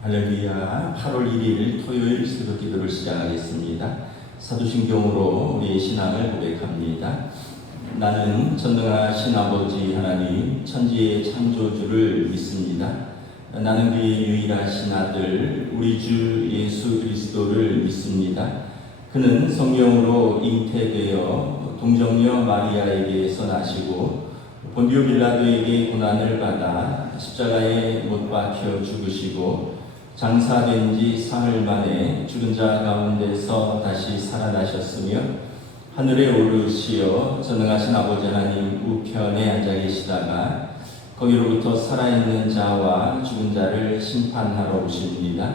할렐루야. 8월 1일 토요일 새벽 기도를 시작하겠습니다. 사도신경으로 우리의 신앙을 고백합니다. 나는 전능하신 아버지 하나님 천지의 창조주를 믿습니다. 나는 그의 유일하신 아들 우리 주 예수 그리스도를 믿습니다. 그는 성령으로 잉태되어 동정녀 마리아에게서 나시고 본디오 빌라도에게 고난을 받아 십자가에 못 박혀 죽으시고 장사된 지 사흘 만에 죽은 자 가운데서 다시 살아나셨으며 하늘에 오르시어 전능하신 아버지 하나님 우편에 앉아 계시다가 거기로부터 살아있는 자와 죽은 자를 심판하러 오십니다.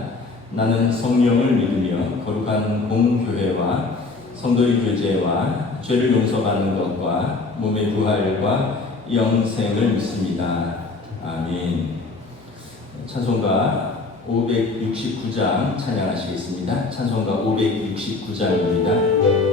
나는 성령을 믿으며 거룩한 공교회와 성도의 교제와 죄를 용서받는 것과 몸의 부활과 영생을 믿습니다. 아멘. 찬송가 569장 찬양하시겠습니다. 찬송가 569장입니다.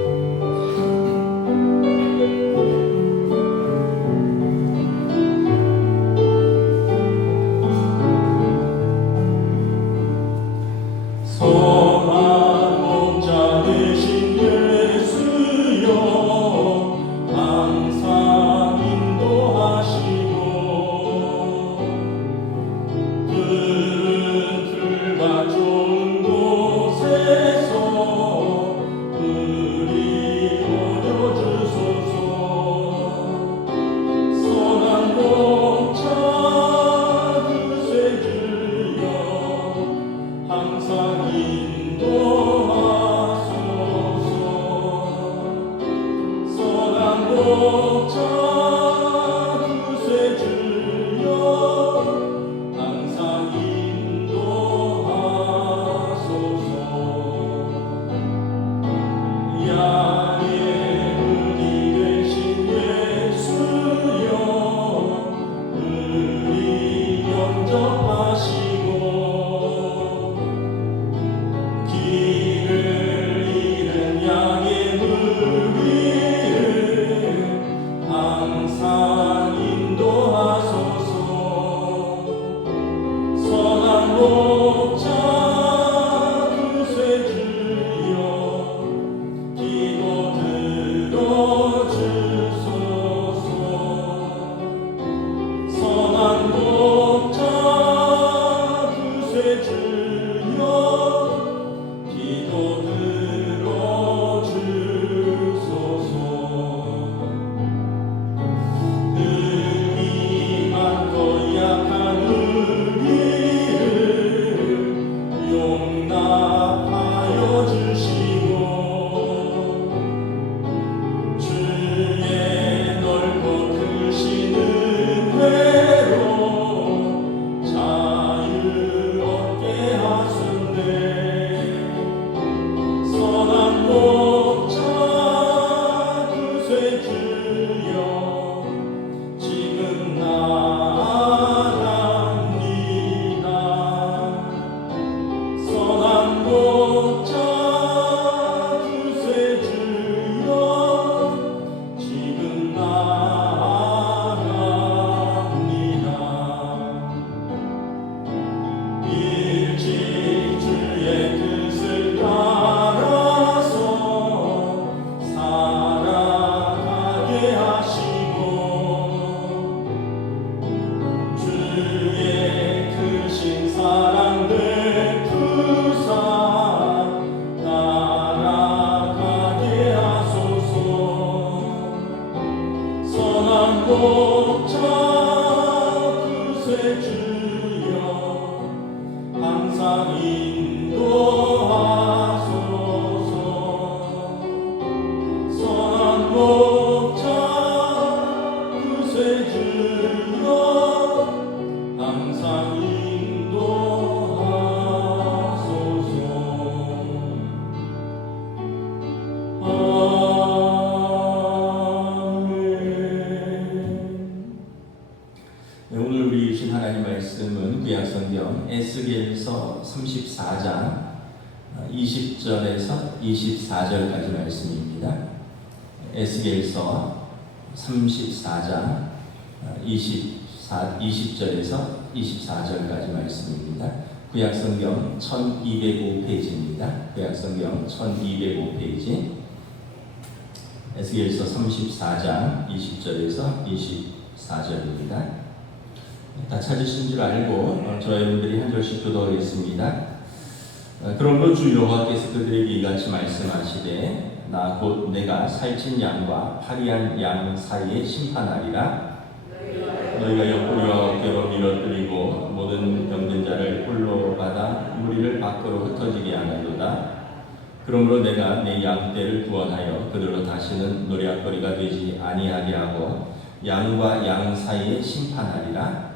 오늘 우리 주신 하나님 말씀은 구약성경 에스겔서 34장 20절에서 24절까지 말씀입니다. 에스겔서 34장 20절에서 24절까지 말씀입니다. 구약성경 1205페이지입니다. 구약성경 1205페이지. 에스겔서 34장 20절에서 24절입니다. 다 찾으신 줄 알고 저 여러분들이 한 절씩 교도하겠습니다. 그러므로 주 여호와께서 그들에게 이같이 말씀하시되 나 곧 내가 살찐 양과 파리한 양 사이에 심판하리라. 너희가 여호와께로 밀어들이고 모든 병든 자를 홀로 받아 무리를 밖으로 흩어지게 하는도다. 그러므로 내가 내 양떼를 구원하여 그들로 다시는 노략거리가 되지 아니하게 하고 양과 양 사이에 심판하리라.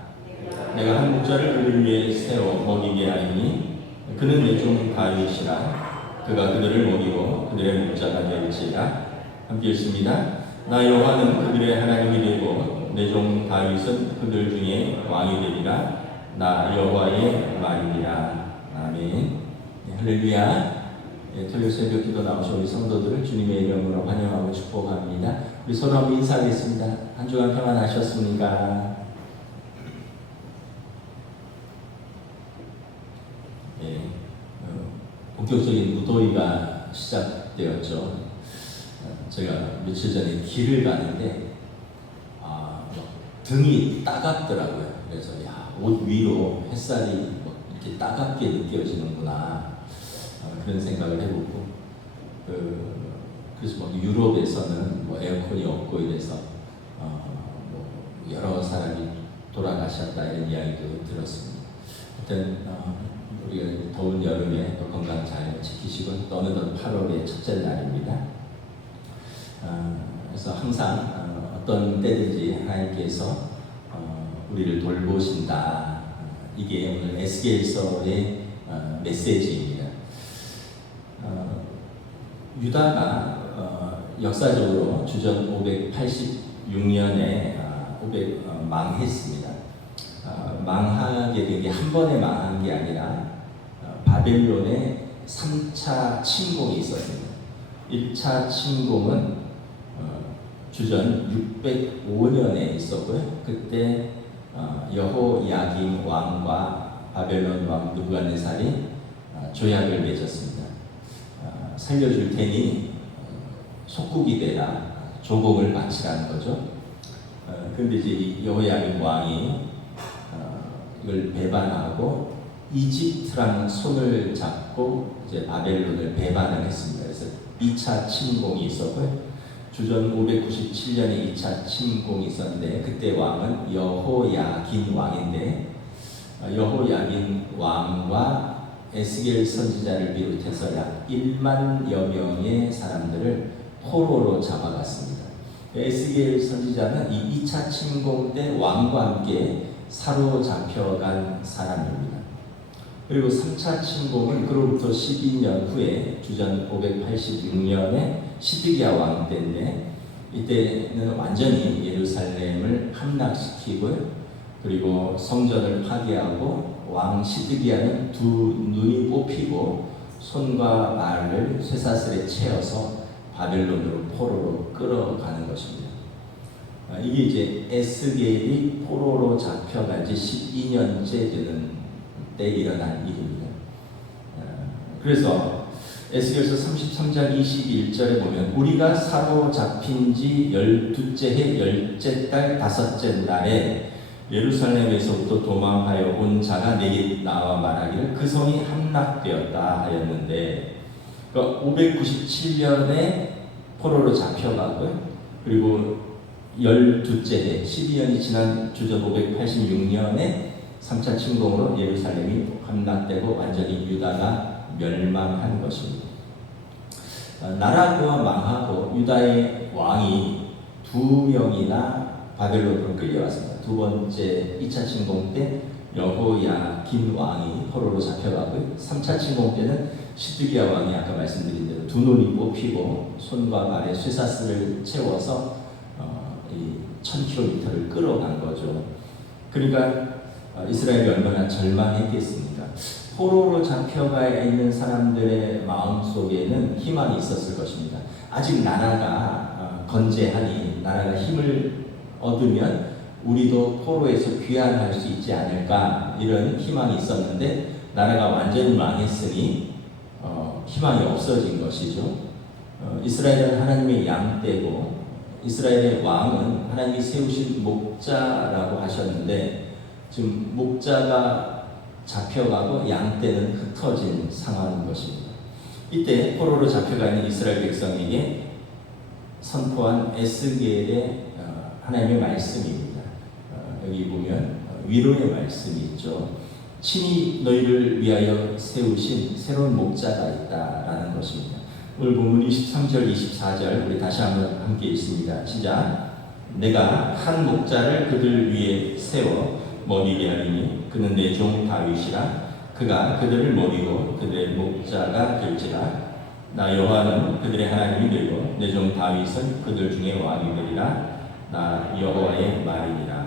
내가 한 목자를 그들 위에 세워 먹이게 하리니 그는 내 종 다윗이라. 그가 그들을 먹이고 그들의 목자가 될지라. 함께 읽습니다. 나 여호와는 그들의 하나님이 되고 내 종 다윗은 그들 중에 왕이 되리라. 나 여호와의 말이니라. 아멘. 네, 할렐루야. 토요일 새벽 기도 나오신 우리 성도들을 주님의 이름으로 환영하고 축복합니다. 우리 서로 한번 인사하겠습니다. 한 주간 평안하셨습니까? 네, 본격적인 무더위가 시작되었죠. 제가 며칠 전에 길을 가는데 등이 따갑더라고요. 그래서 옷 위로 햇살이 이렇게 따갑게 느껴지는구나. 그런 생각을 해보고 그래서 유럽에서는 에어컨이 없고 이래서 여러 사람이 돌아가셨다 이런 이야기도 들었습니다. 하여튼 우리가 더운 여름에 건강 잘 지키시고 또 어느덧 8월의 첫째 날입니다. 그래서 항상 어떤 때든지 하나님께서 우리를 돌보신다. 이게 오늘 에스겔서의 메시지입니다. 유다가 역사적으로 주전 586년에 망했습니다. 망하게 된 게 한 번에 망한 게 아니라 바벨론의 3차 침공이 있었습니다. 1차 침공은 주전 605년에 있었고요. 그때 여호야김 왕과 바벨론 왕 느부갓네살이 조약을 맺었습니다. 살려줄 테니 속국이 되라, 조공을 바치라는 거죠. 그런데 이제 여호야김 왕이 이걸 배반하고 이집트랑 손을 잡고 이제 바벨론을 배반을 했습니다. 그래서 2차 침공이 있었고요. 주전 597년에 2차 침공이 있었는데 그때 왕은 여호야긴 왕인데 여호야긴 왕과 에스겔 선지자를 비롯해서 약 1만여 명의 사람들을 포로로 잡아갔습니다. 에스겔 선지자는 이 2차 침공 때 왕과 함께 사로잡혀간 사람입니다. 그리고 3차 침공은 그로부터 12년 후에 주전 586년에 시드기야 왕 때인데 이때는 완전히 예루살렘을 함락시키고요. 그리고 성전을 파괴하고 왕 시드기야는 두 눈이 뽑히고 손과 발을 쇠사슬에 채워서 바벨론으로 포로로 끌어가는 것입니다. 이게 이제 에스겔이 포로로 잡혀간 지 12년째 되는 때 일어난 일입니다. 그래서 에스겔서 33장 21절에 보면 우리가 사로잡힌 지 12째 해 10째 달 5째 날에 예루살렘에서부터 도망하여 온 자가 내게 나와 말하기를 그 성이 함락되었다 하였는데 597년에 포로로 잡혀가고요. 그리고 12째 해 12년이 지난 주전 586년에 3차 침공으로 예루살렘이 함락되고 완전히 유다가 멸망한 것입니다. 나라가 망하고 유다의 왕이 2명이나 바벨론으로 끌려왔습니다. 두 번째 2차 침공 때 여호야긴 왕이 포로로 잡혀가고요. 3차 침공 때는 시드기야 왕이 아까 말씀드린 대로 두 눈이 뽑히고 손과 발에 쇠사슬을 채워서 1000km를 끌어간 거죠. 그러니까 이스라엘이 얼마나 절망했겠습니까? 포로로 잡혀가 있는 사람들의 마음속에는 희망이 있었을 것입니다. 아직 나라가 건재하니 나라가 힘을 얻으면 우리도 포로에서 귀환할 수 있지 않을까 이런 희망이 있었는데 나라가 완전히 망했으니 희망이 없어진 것이죠. 이스라엘은 하나님의 양떼고 이스라엘의 왕은 하나님이 세우신 목자라고 하셨는데 지금 목자가 잡혀가고 양떼는 흩어진 상황인 것입니다. 이때 포로로 잡혀가 있는 이스라엘 백성에게 선포한 에스겔의 하나님의 말씀입니다. 여기 보면 위로의 말씀이 있죠. 친히 너희를 위하여 세우신 새로운 목자가 있다라는 것입니다. 오늘 본문 23절 24절 우리 다시 한번 함께 읽습니다. 시작. 내가 한 목자를 그들 위에 세워 먹이게 하리니 그는 내 종 다윗이라. 그가 그들을 먹이고 그들의 목자가 될지라. 나 여호와는 그들의 하나님이 되고 내 종 다윗은 그들 중에 왕이 되리라. 나 여호와의 말이니라.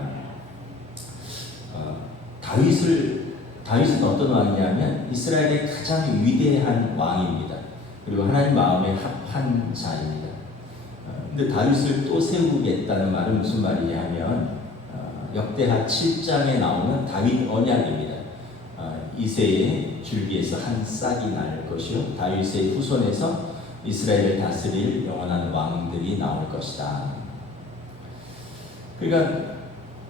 다윗은 어떤 왕이냐면 이스라엘의 가장 위대한 왕입니다. 그리고 하나님 마음에 합한 자입니다. 근데 다윗을 또 세우겠다는 말은 무슨 말이냐면 역대하 7장에 나오는 다윗 언약입니다. 이새의 줄기에서 한 싹이 날 것이요 다윗의 후손에서 이스라엘을 다스릴 영원한 왕들이 나올 것이다. 그러니까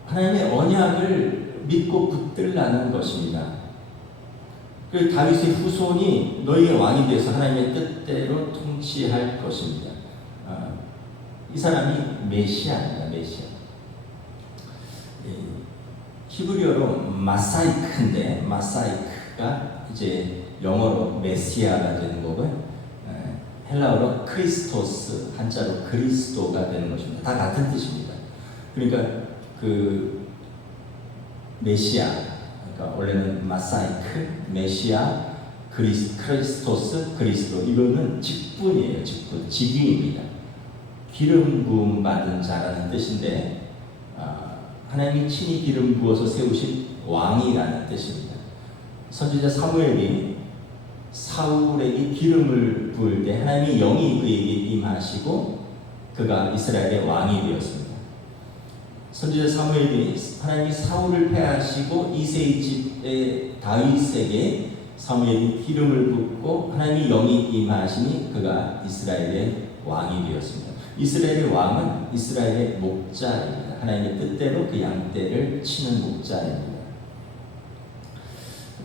하나님의 언약을 믿고 붙들라는 것입니다. 그 다윗의 후손이 너희의 왕이 되어서 하나님의 뜻대로 통치할 것입니다. 이 사람이 메시아입니다. 메시아. 히브리어로 마사이크인데 마사이크가 이제 영어로 메시아가 되는 거고요. 헬라어로 크리스토스, 한자로 그리스도가 되는 것입니다. 다 같은 뜻입니다. 그러니까 그 메시아, 그러니까 원래는 마사이크, 메시아, 크리스토스, 그리스도, 이거는 직분이에요. 직분, 직위입니다. 기름 부음 받은 자라는 뜻인데 하나님이 친히 기름 부어서 세우신 왕이라는 뜻입니다. 선지자 사무엘이 사울에게 기름을 부을 때 하나님이 영이 그에게 임하시고 그가 이스라엘의 왕이 되었습니다. 선지자 사무엘이 하나님이 사울을 패하시고 이새의 집의 다윗에게 사무엘이 기름을 붓고 하나님이 영이 임하시니 그가 이스라엘의 왕이 되었습니다. 이스라엘의 왕은 이스라엘의 목자입니다. 하나님의 뜻대로 그 양떼를 치는 목자입니다.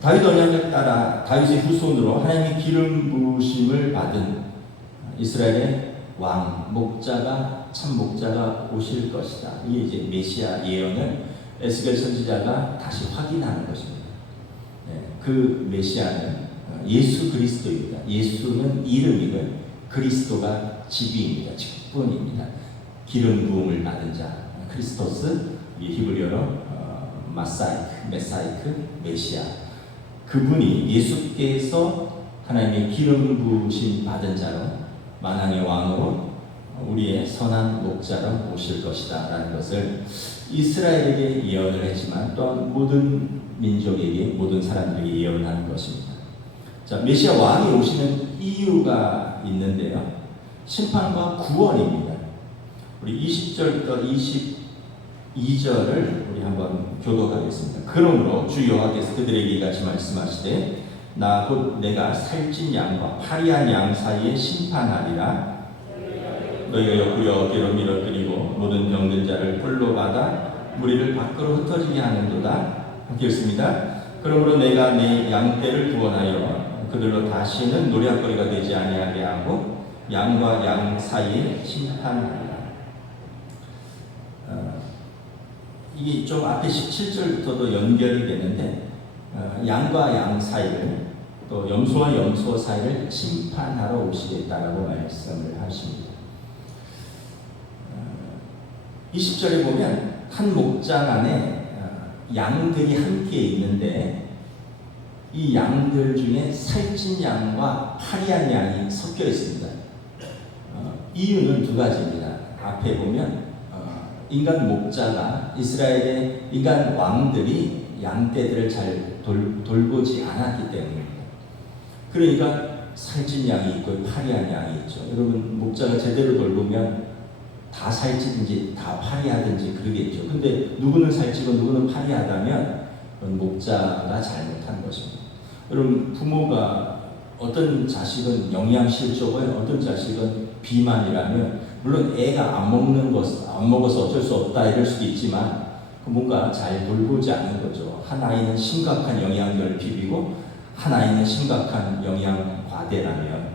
다윗 언약을 따라 다윗의 후손으로 하나님의 기름 부으심을 받은 이스라엘의 왕, 목자가 참 목자가 오실 것이다. 이게 이제 메시아 예언을 에스겔 선지자가 다시 확인하는 것입니다. 그 메시아는 예수 그리스도입니다. 예수는 이름이고요. 그리스도가 직위입니다. 직분입니다. 기름 부음을 받은 자, 크리스토스, 히브리어로 메사이크, 메시아. 그분이 예수께서 하나님의 기름 부으심 받은 자로 만왕의 왕으로 우리의 선한 목자로 오실 것이다 라는 것을 이스라엘에게 예언을 했지만 또한 모든 민족에게, 모든 사람들에게 예언하는 것입니다. 자, 메시아 왕이 오시는 이유가 있는데요. 심판과 구원입니다. 우리 20절부터 22절을 우리 한번 교독하겠습니다. 그러므로 주 여호와께서 그들에게 이같이 말씀하시되 나 곧 내가 살찐 양과 파리한 양 사이에 심판하리라. 너희가 옆구리 어깨로 밀어뜨리고 모든 병든 자를 뿔로 받아 무리를 밖으로 흩어지게 하는도다. 함께 읽습니다. 그러므로 내가 내 양떼를 구원하여 그들로 다시는 노략거리가 되지 아니하게 하고 양과 양 사이에 심판하리라. 이게 좀 앞에 17절부터도 연결이 되는데 양과 양 사이를 또 염소와 염소 사이를 심판하러 오시겠다라고 말씀을 하십니다. 20절에 보면 한 목장 안에 양들이 함께 있는데 이 양들 중에 살찐 양과 파리한 양이 섞여 있습니다. 이유는 두 가지입니다. 앞에 보면 인간 목자가 이스라엘의 인간 왕들이 양떼들을 잘 돌보지 않았기 때문입니다. 그러니까 살찐 양이 있고 파리한 양이 있죠. 여러분 목자가 제대로 돌보면 다 살찌든지 다 파리하든지 그러겠죠. 근데 누구는 살찌고 누구는 파리하다면 그건 목자가 잘못한 것입니다. 여러분 부모가 어떤 자식은 영양실조고요, 어떤 자식은 비만이라면 물론 애가 안 먹어서 어쩔 수 없다 이럴 수도 있지만 뭔가 잘 돌보지 않는 거죠. 한 아이는 심각한 영양결핍이고 한 아이는 심각한 영양 과대라면,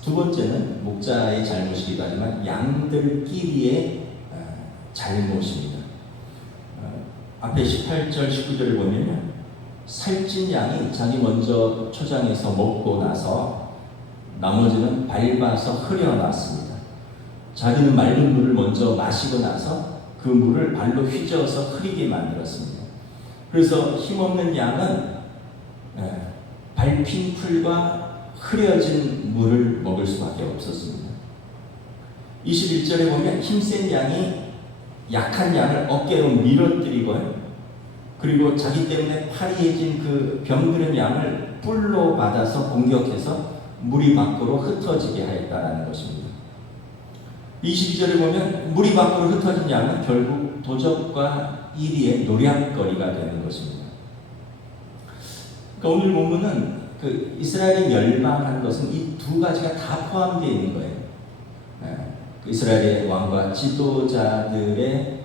두 번째는 목자의 잘못이기도 하지만 양들끼리의 잘못입니다. 앞에 18절 19절을 보면요, 살찐 양이 자기 먼저 초장에서 먹고 나서 나머지는 밟아서 흐려놨습니다. 자기는 맑은 물을 먼저 마시고 나서 그 물을 발로 휘저어서 흐리게 만들었습니다. 그래서 힘없는 양은 밟힌 풀과 흐려진 물을 먹을 수밖에 없었습니다. 21절에 보면 힘센 양이 약한 양을 어깨로 밀어뜨리고요, 그리고 자기 때문에 파리해진 그 병들은 양을 뿔로 받아서 공격해서 무리 밖으로 흩어지게 하였다는 것입니다. 22절에 보면 무리 밖으로 흩어진 양은 결국 도적과 이리의 노략거리가 되는 것입니다. 그러니까 오늘 본문은 그 이스라엘이 멸망한 것은 이 두 가지가 다 포함되어 있는 거예요. 이스라엘의 왕과 지도자들의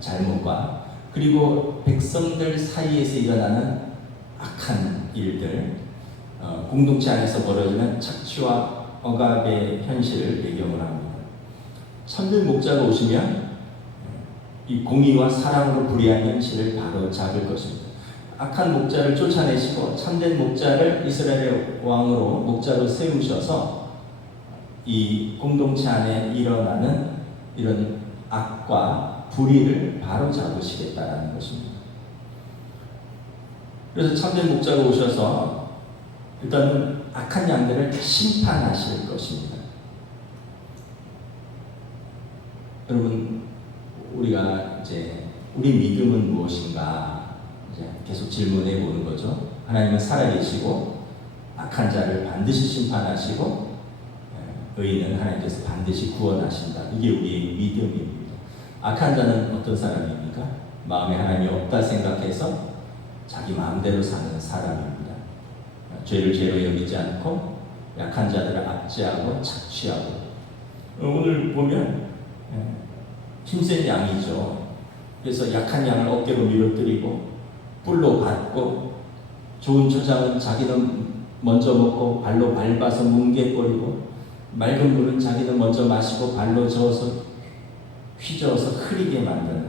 잘못과 그리고 백성들 사이에서 일어나는 악한 일들, 공동체 안에서 벌어지는 착취와 억압의 현실을 배경으로 합니다. 참된 목자가 오시면 이 공의와 사랑으로 불의한 현실을 바로 잡을 것입니다. 악한 목자를 쫓아내시고 참된 목자를 이스라엘의 왕으로 목자로 세우셔서 이 공동체 안에 일어나는 이런 악과 불의를 바로 잡으시겠다는 것입니다. 그래서 참된 목자가 오셔서 일단은 악한 양들을 심판하실 것입니다. 여러분, 우리가 이제 우리 믿음은 무엇인가 이제 계속 질문해 보는 거죠. 하나님은 살아계시고 악한 자를 반드시 심판하시고 의인은 하나님께서 반드시 구원하신다. 이게 우리의 믿음입니다. 악한 자는 어떤 사람입니까? 마음에 하나님이 없다 생각해서 자기 마음대로 사는 사람입니다. 죄를 죄로 여기지 않고 약한 자들을 압제하고 착취하고, 오늘 보면 힘센 양이죠. 그래서 약한 양을 어깨로 밀어뜨리고 뿔로 받고, 좋은 초장은 자기는 먼저 먹고 발로 밟아서 뭉개버리고, 맑은 물은 자기는 먼저 마시고 발로 저어서 휘저어서 흐리게 만드는.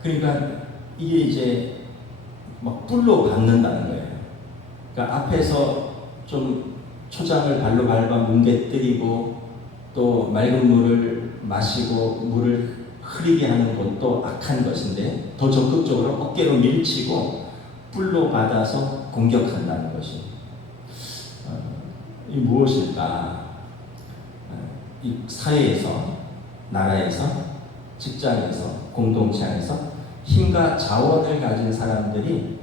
그러니까 이게 이제 막 뿔로 밟는다는 거예요. 그러니까 앞에서 좀 초장을 발로 밟아 뭉개뜨리고 또 맑은 물을 마시고 물을 흐리게 하는 것도 악한 것인데, 더 적극적으로 어깨로 밀치고 뿔로 받아서 공격한다는 것이 이 무엇일까? 이 사회에서, 나라에서, 직장에서, 공동체 안에서 힘과 자원을 가진 사람들이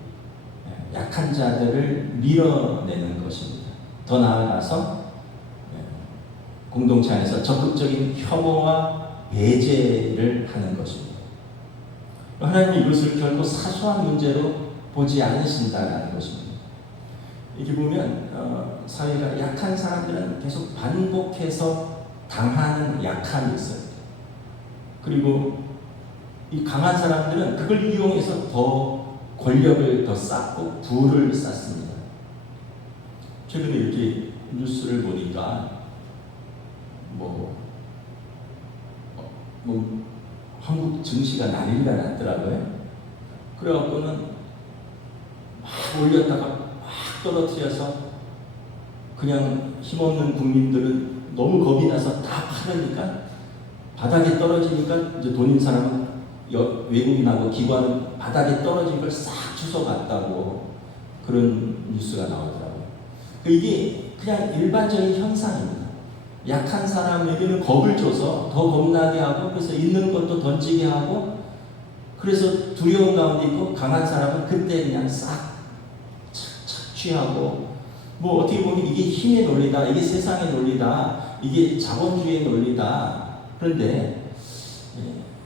약한 자들을 밀어내는 것입니다. 더 나아가서 공동체 안에서 적극적인 혐오와 배제를 하는 것입니다. 하나님은 이것을 결코 사소한 문제로 보지 않으신다는 것입니다. 이렇게 보면 사회가 약한 사람들은 계속 반복해서 당하는 약함이 있어요. 그리고 이 강한 사람들은 그걸 이용해서 더 권력을 더 쌓고 부를 쌓습니다. 최근에 이렇게 뉴스를 보니까 한국 증시가 난리가 났더라고요. 그래갖고는 막 올렸다가 막 떨어뜨려서 그냥 힘없는 국민들은 너무 겁이 나서 다 팔으니까, 바닥에 떨어지니까 이제 돈 있는 사람은 외국인하고 기관은 바닥에 떨어진 걸 싹 주워갔다고 그런 뉴스가 나오더라고요. 이게 그냥 일반적인 현상입니다. 약한 사람에게는 겁을 줘서 더 겁나게 하고, 그래서 있는 것도 던지게 하고, 그래서 두려운 가운데 있고, 강한 사람은 그때 그냥 싹 착취하고, 어떻게 보면 이게 힘의 논리다, 이게 세상의 논리다, 이게 자본주의의 논리다. 그런데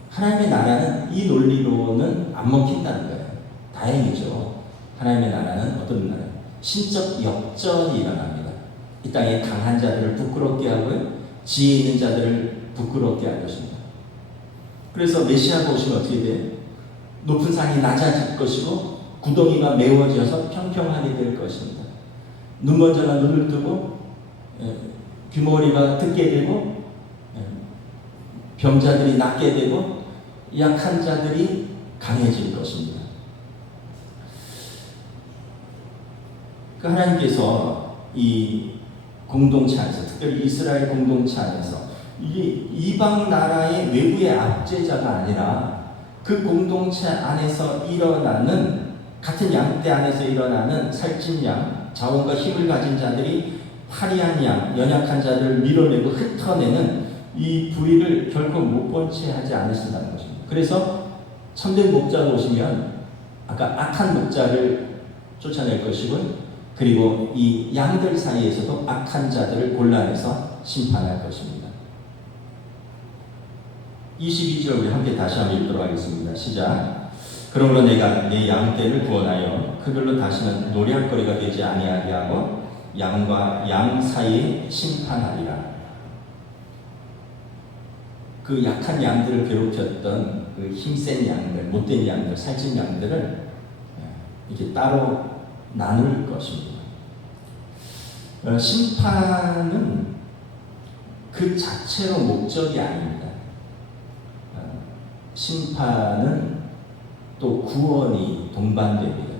하나님의 나라는 이 논리로는 안 먹힌다는 거예요. 다행이죠. 하나님의 나라는 어떤 나라예요? 신적 역전이 일어납니다. 이 땅에 강한 자들을 부끄럽게 하고요, 지혜 있는 자들을 부끄럽게 할 것입니다. 그래서 메시아가 오시면 어떻게 돼요? 높은 산이 낮아질 것이고 구덩이가 메워져서 평평하게 될 것입니다. 눈먼 자가 눈을 뜨고 귀머거리가 듣게 되고 병자들이 낫게 되고 약한 자들이 강해질 것입니다. 그 하나님께서 이 공동체 안에서, 특별히 이스라엘 공동체 안에서 이 이방 나라의 외부의 압제자가 아니라 그 공동체 안에서 일어나는, 같은 양떼 안에서 일어나는 살찐 양, 자원과 힘을 가진 자들이 화려한 양, 연약한 자들을 밀어내고 흩어내는 이 부위를 결코 못 본 채 하지 않으신다는 것입니다. 그래서 참된 목자가 오시면 아까 악한 목자를 쫓아낼 것이고, 그리고 이 양들 사이에서도 악한 자들을 골라내서 심판할 것입니다. 22절 우리 함께 다시 한번 읽도록 하겠습니다. 시작. 그러므로 내가 내 양떼를 구원하여 그들로 다시는 노략거리가 되지 아니하게 하고 양과 양 사이에 심판하리라. 그 약한 양들을 괴롭혔던 그 힘센 양들, 못된 양들, 살찐 양들을 이렇게 따로 나눌 것입니다. 심판은 그 자체로 목적이 아닙니다. 심판은 또 구원이 동반됩니다.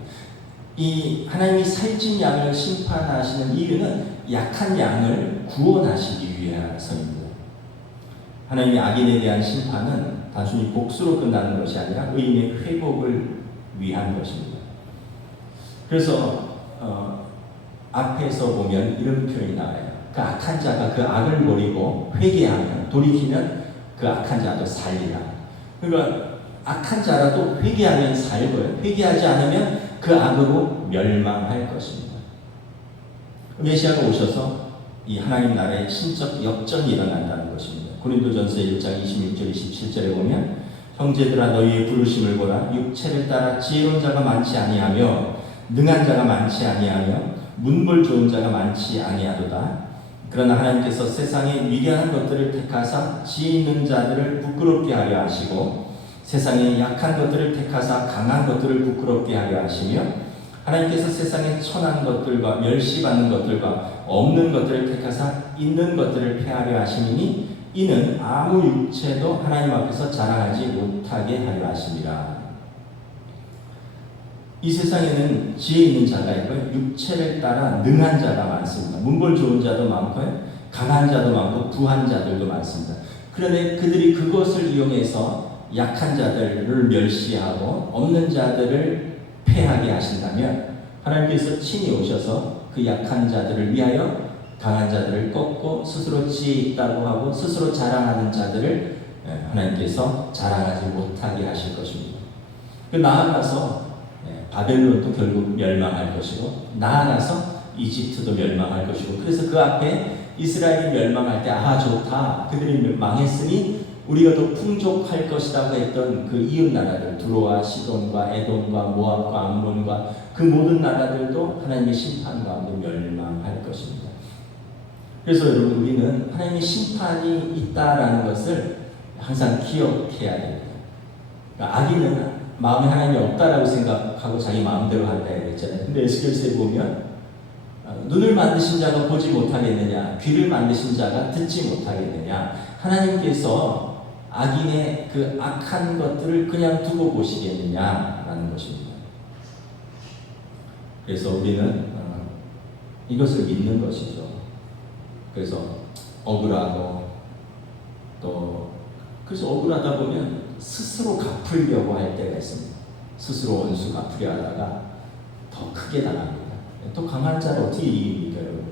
이 하나님이 살찐 양을 심판하시는 이유는 약한 양을 구원하시기 위해서입니다. 하나님의 악인에 대한 심판은 단순히 복수로 끝나는 것이 아니라 의인의 회복을 위한 것입니다. 그래서 앞에서 보면 이런 표현이 나와요. 그 악한 자가 그 악을 버리고 회개하면, 돌이키면 그 악한 자도 살리라. 그러니까 악한 자라도 회개하면 살고요, 회개하지 않으면 그 악으로 멸망할 것입니다. 메시아가 오셔서 이 하나님 나라의 신적 역전이 일어난다는 것입니다. 고린도전서 1장 26절 27절에 보면 형제들아 너희의 부르심을 보라. 육체를 따라 지혜로운 자가 많지 아니하며 능한 자가 많지 아니하며 문벌 좋은 자가 많지 아니하도다. 그러나 하나님께서 세상의 미련한 것들을 택하사 지혜 있는 자들을 부끄럽게 하려 하시고 세상의 약한 것들을 택하사 강한 것들을 부끄럽게 하려 하시며 하나님께서 세상의 천한 것들과 멸시받는 것들과 없는 것들을 택하사 있는 것들을 폐하려 하시니 이는 아무 육체도 하나님 앞에서 자랑하지 못하게 하려 하심이라. 이 세상에는 지혜 있는 자가 있고 육체를 따라 능한 자가 많습니다. 문벌 좋은 자도 많고요, 강한 자도 많고 부한 자들도 많습니다. 그런데 그들이 그것을 이용해서 약한 자들을 멸시하고 없는 자들을 패하게 하신다면 하나님께서 친히 오셔서 그 약한 자들을 위하여 강한 자들을 꺾고 스스로 지혜 있다고 하고 스스로 자랑하는 자들을 하나님께서 자랑하지 못하게 하실 것입니다. 나아가서 바벨론도 결국 멸망할 것이고 나아가서 이집트도 멸망할 것이고, 그래서 그 앞에 이스라엘이 멸망할 때 아 좋다, 그들이 망했으니 우리가 더 풍족할 것이라고 했던 그 이웃 나라들, 두로와 시돈과 에돔과 모압과 암몬과 그 모든 나라들도 하나님의 심판 가운데 멸망할 것입니다. 그래서 여러분, 우리는 하나님의 심판이 있다라는 것을 항상 기억해야 됩니다. 그러니까 악인은 마음에 하나님이 없다라고 생각하고 자기 마음대로 한다 그랬잖아요. 근데 에스겔서에 보면 눈을 만드신 자가 보지 못하겠느냐, 귀를 만드신 자가 듣지 못하겠느냐, 하나님께서 악인의 그 악한 것들을 그냥 두고 보시겠느냐라는 것입니다. 그래서 우리는 이것을 믿는 것이죠. 그래서 억울하고 또 그래서 억울하다 보면 스스로 갚으려고 할 때가 있습니다. 스스로 원수 갚으려 하다가 더 크게 당합니다. 더 강한 자를 어떻게 이깁니까, 여러분?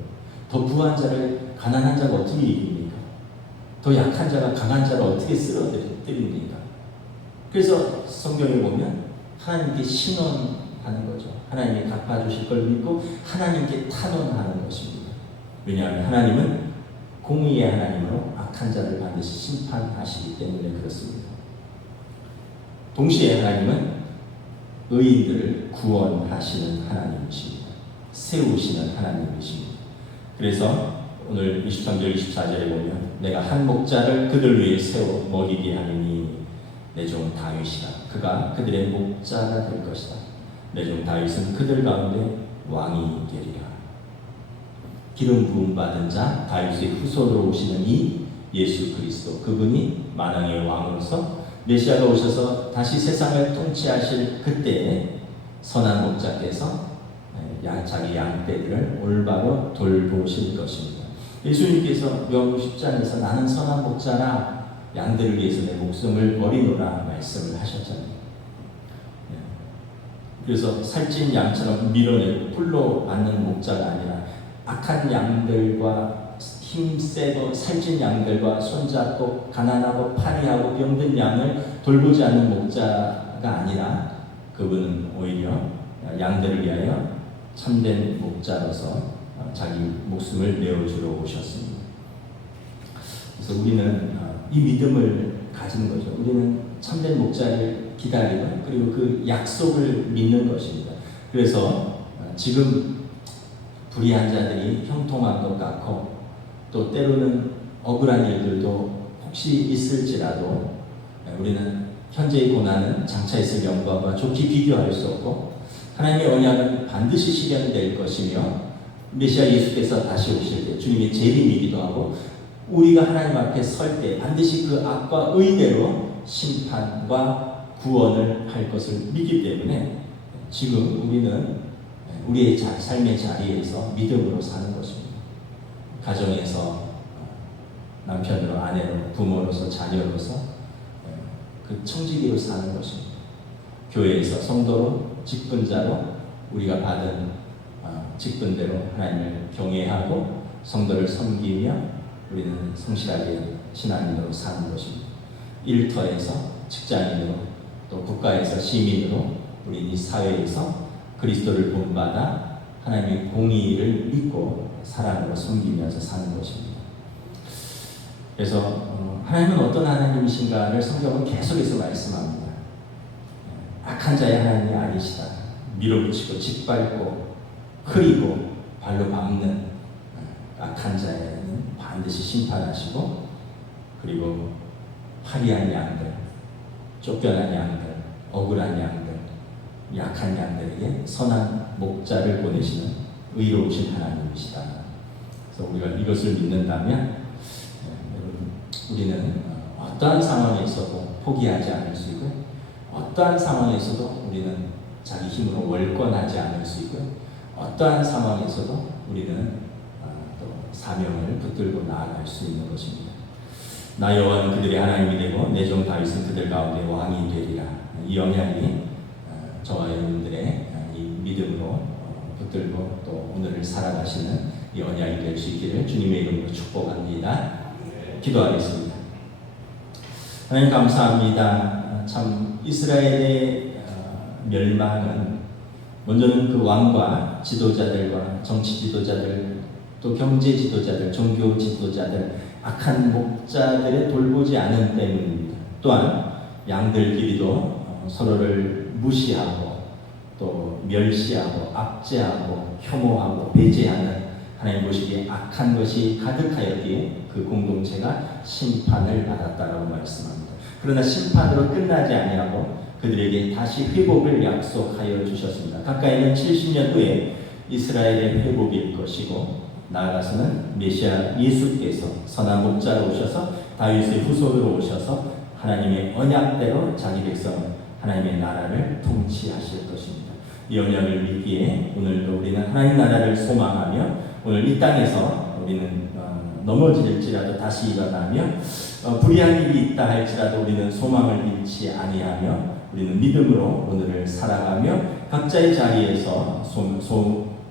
더 부한 자를 가난한 자가 어떻게 이깁니까? 더 약한 자가 강한 자를 어떻게 쓰러뜨립니까? 그래서 성경에 보면 하나님께 신원하는 거죠. 하나님이 갚아주실 걸 믿고 하나님께 탄원하는 것입니다. 왜냐하면 하나님은 공의의 하나님으로 악한 자를 반드시 심판하시기 때문에 그렇습니다. 동시에 하나님은 의인들을 구원하시는 하나님이십니다. 세우시는 하나님이십니다. 그래서 오늘 23절 24절에 보면 내가 한 목자를 그들 위해 세워 먹이게 하리니 내 종 다윗이라 그가 그들의 목자가 될 것이다. 내 종 다윗은 그들 가운데 왕이 되리라. 기름 부음 받은 자 다윗의 후손으로 오시는 이 예수 그리스도, 그분이 만왕의 왕으로서 메시아가 오셔서 다시 세상을 통치하실 그때에 선한 목자께서 자기 양떼들을 올바로 돌보실 것입니다. 예수님께서 요한복음 10장에서 나는 선한 목자라 양들을 위해서 내 목숨을 버리노라 말씀을 하셨잖아요. 그래서 살찐 양처럼 밀어내고 풀로 맞는 목자가 아니라 악한 양들과 힘세고 살찐 양들과 손잡고 가난하고 파리하고 병든 양을 돌보지 않는 목자가 아니라 그분은 오히려 양들을 위하여 참된 목자로서 자기 목숨을 내어주러 오셨습니다. 그래서 우리는 이 믿음을 가지는 거죠. 우리는 참된 목자를 기다리고 그리고 그 약속을 믿는 것입니다. 그래서 지금 불의한 자들이 형통한 것 같고 또 때로는 억울한 일들도 혹시 있을지라도 우리는 현재의 고난은 장차 있을 영광과 좋게 비교할 수 없고 하나님의 언약은 반드시 실현될 것이며 메시아 예수께서 다시 오실 때 주님의 재림이기도 하고 우리가 하나님 앞에 설 때 반드시 그 악과 의대로 심판과 구원을 할 것을 믿기 때문에 지금 우리는 우리의 삶의 자리에서 믿음으로 사는 것입니다. 가정에서 남편으로, 아내로, 부모로서, 자녀로서 그 청지기로 사는 것입니다. 교회에서 성도로, 직분자로 우리가 받은 직분대로 하나님을 경외하고 성도를 섬기며 우리는 성실하게 신앙인으로 사는 것입니다. 일터에서 직장인으로 또 국가에서 시민으로 우리는 이 사회에서 그리스도를 본받아 하나님의 공의를 믿고 사랑으로 섬기면서 사는 것입니다. 그래서 하나님은 어떤 하나님이신가를 성경은 계속해서 말씀합니다. 악한 자의 하나님이 아니시다. 밀어붙이고 짓밟고 흐리고 발로 밟는 악한 자에는 반드시 심판하시고 그리고 파리한 양들, 쫓겨난 양들, 억울한 양들, 약한 양들에게 선한 목자를 보내시는 의로우신 하나님이시다. 그래서 우리가 이것을 믿는다면 여러분 우리는 어떠한 상황에서도 포기하지 않을 수 있고 어떠한 상황에서도 우리는 자기 힘으로 월권하지 않을 수 있고 어떠한 상황에서도 우리는 또 사명을 붙들고 나아갈 수 있는 것입니다. 나 여호와는 그들의 하나님이 되고 내 종 다윗은 그들 가운데 왕이 되리라. 이 언약이 저와 여러분들의 이 믿음으로 붙들고 또 오늘을 살아가시는 이 언약이 될 수 있기를 주님의 이름으로 축복합니다. 기도하겠습니다. 하나님 감사합니다. 참 이스라엘의 멸망은 먼저는 그 왕과 지도자들과 정치 지도자들 또 경제 지도자들, 종교 지도자들, 악한 목자들의 돌보지 않은 때문입니다. 또한 양들끼리도 서로를 무시하고 또 멸시하고 압제하고 혐오하고 배제하는 하나님 보시기에 악한 것이 가득하였기에 그 공동체가 심판을 받았다라고 말씀합니다. 그러나 심판으로 끝나지 아니하고 그들에게 다시 회복을 약속하여 주셨습니다. 가까이는 70년 후에 이스라엘의 회복일 것이고 나아가서는 메시아 예수께서 선한 목자로 오셔서 다윗의 후손으로 오셔서 하나님의 언약대로 자기 백성 하나님의 나라를 통치하실 것입니다. 이 언약을 믿기에 오늘도 우리는 하나님 나라를 소망하며 오늘 이 땅에서 우리는 넘어질지라도 다시 일어나며 불의한 일이 있다 할지라도 우리는 소망을 잃지 아니하며 우리는 믿음으로 오늘을 살아가며 각자의 자리에서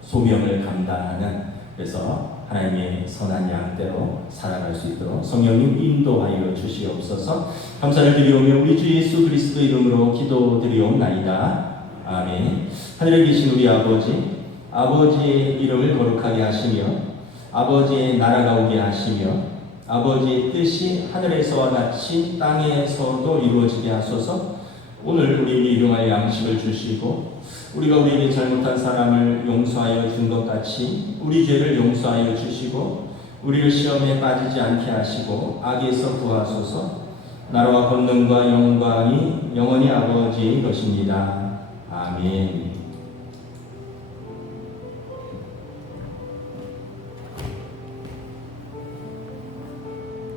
소명을 감당하는 그래서 하나님의 선한 양대로 살아갈 수 있도록 성령님 인도하여 주시옵소서. 감사를 드리오며 우리 주 예수 그리스도 이름으로 기도드리옵나이다. 아멘. 하늘에 계신 우리 아버지, 아버지의 이름을 거룩하게 하시며 아버지의 나라가 오게 하시며 아버지의 뜻이 하늘에서와 같이 땅에서도 이루어지게 하소서. 오늘 우리에게 일용할 양식을 주시고 우리가 우리에게 잘못한 사람을 용서하여 준 것 같이 우리 죄를 용서하여 주시고 우리를 시험에 빠지지 않게 하시고 악에서 구하소서. 나라와 권능과 영광이 영원히 아버지의 것입니다. 아멘.